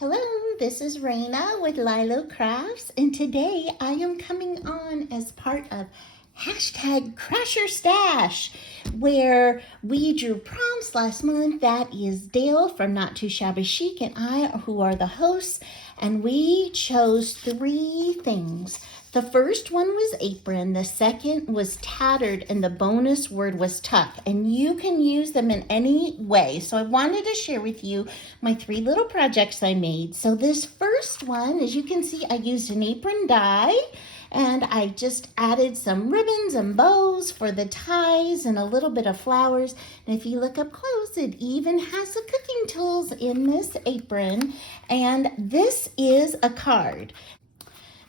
Hello, this is Raina with LYLO Crafts, and today I am coming on as part of #CrasherStash, where we drew prompts last month. That is Dale from Not Too Shabby Chic and I, who are the hosts, and we chose 3 things. The first one was apron, the second was tattered, and the bonus word was tuck. And you can use them in any way. So I wanted to share with you my 3 little projects I made. So this first one, as you can see, I used an apron die, and I just added some ribbons and bows for the ties and a little bit of flowers. And if you look up close, it even has the cooking tools in this apron. And this is a card.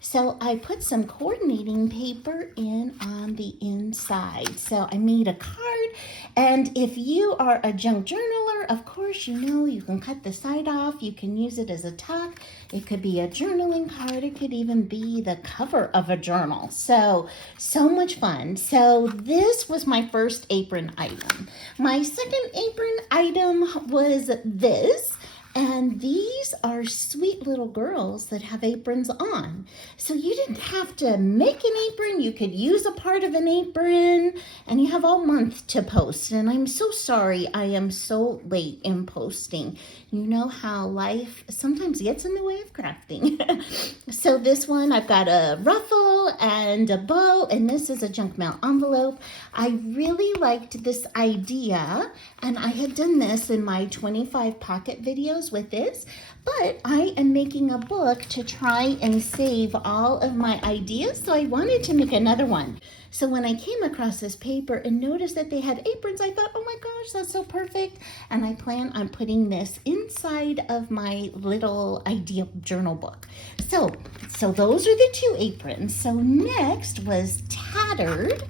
So I put some coordinating paper in on the inside. So I made a card, and if you are a junk journaler, of course, you know you can cut the side off. You can use it as a tuck. It could be a journaling card. It could even be the cover of a journal. So much fun. So this was my first apron item. My second apron item was this. And these are sweet little girls that have aprons on. So you didn't have to make an apron. You could use a part of an apron, and you have all month to post. And I'm so sorry I am so late in posting. You know how life sometimes gets in the way of crafting. So this one, I've got a ruffle and a bow, and this is a junk mail envelope. I really liked this idea, and I had done this in my 25 pocket videos with this, but I am making a book to try and save all of my ideas, so I wanted to make another one. So when I came across this paper and noticed that they had aprons, I thought, oh my gosh, that's so perfect. And I plan on putting this inside of my little idea journal book. So those are the 2 aprons. So next was tattered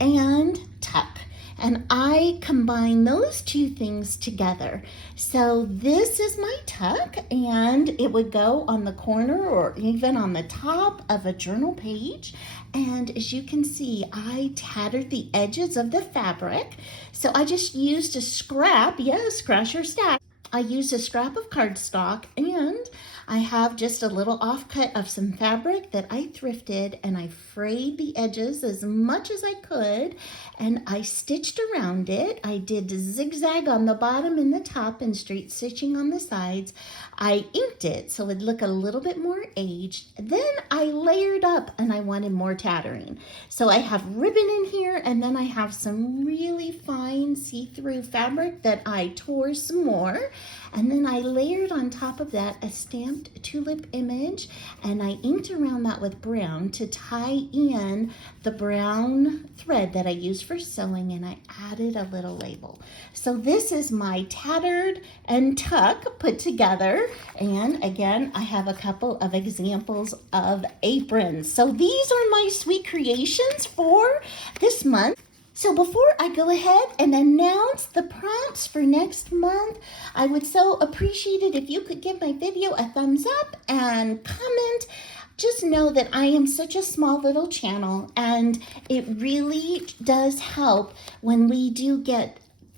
and tuck. And I combine those 2 things together. So this is my tuck, and it would go on the corner or even on the top of a journal page. And as you can see, I tattered the edges of the fabric. So I just used a scrap, yes, CrasherStash. I used a scrap of cardstock, and I have just a little offcut of some fabric that I thrifted, and I frayed the edges as much as I could, and I stitched around it. I did zigzag on the bottom and the top and straight stitching on the sides. I inked it so it'd look a little bit more aged. Then I layered up, and I wanted more tattering. So I have ribbon in here, and then I have some really fine see-through fabric that I tore some more. And then I layered on top of that a stamped tulip image, and I inked around that with brown to tie in the brown thread that I used for sewing, and I added a little label. So this is my tattered and tuck put together, and again, I have a couple of examples of aprons. So these are my sweet creations for this month. So before I go ahead and announce the prompts for next month, I would so appreciate it if you could give my video a thumbs up and comment. Just know that I am such a small little channel, and it really does help when we do get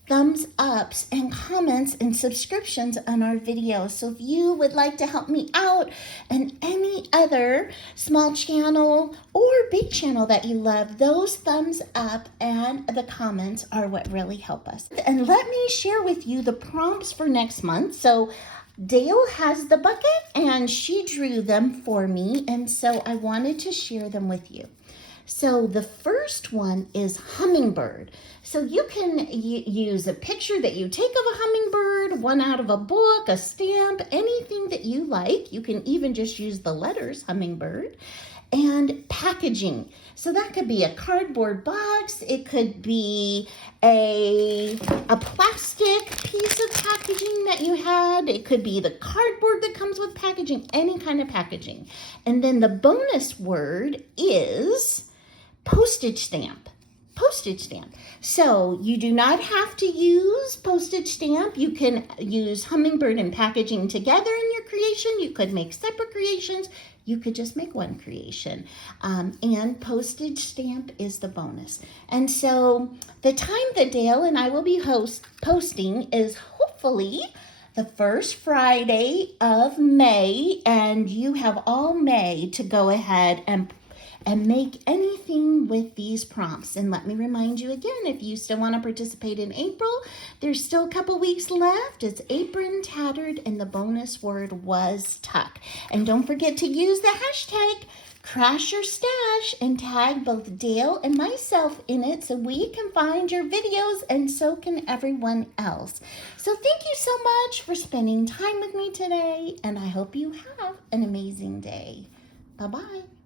thumbs ups and comments and subscriptions on our videos. So if you would like to help me out and any other small channel or big channel that you love, those thumbs up and the comments are what really help us. And let me share with you the prompts for next month. So Dale has the bucket, and she drew them for me, and so I wanted to share them with you. So the first one is Hummingbird. So you can use a picture that you take of a hummingbird, one out of a book, a stamp, anything that you like. You can even just use the letters Hummingbird. And packaging. So that could be a cardboard box. It could be a plastic piece of packaging that you had. It could be the cardboard that comes with packaging, any kind of packaging. And then the bonus word is postage stamp. Postage stamp. So you do not have to use postage stamp. You can use hummingbird and packaging together in your creation. You could make separate creations. You could just make one creation. And postage stamp is the bonus. And so the time that Dale and I will be posting is hopefully the first Friday of May, and you have all May to go ahead and make anything with these prompts. And let me remind you again, if you still want to participate in April, there's still a couple weeks left. It's Apron, Tattered, and the bonus word was Tuck. And don't forget to use the hashtag Crash Your Stash and tag both Dale and myself in it so we can find your videos, and so can everyone else. So thank you so much for spending time with me today, and I hope you have an amazing day. Bye-bye.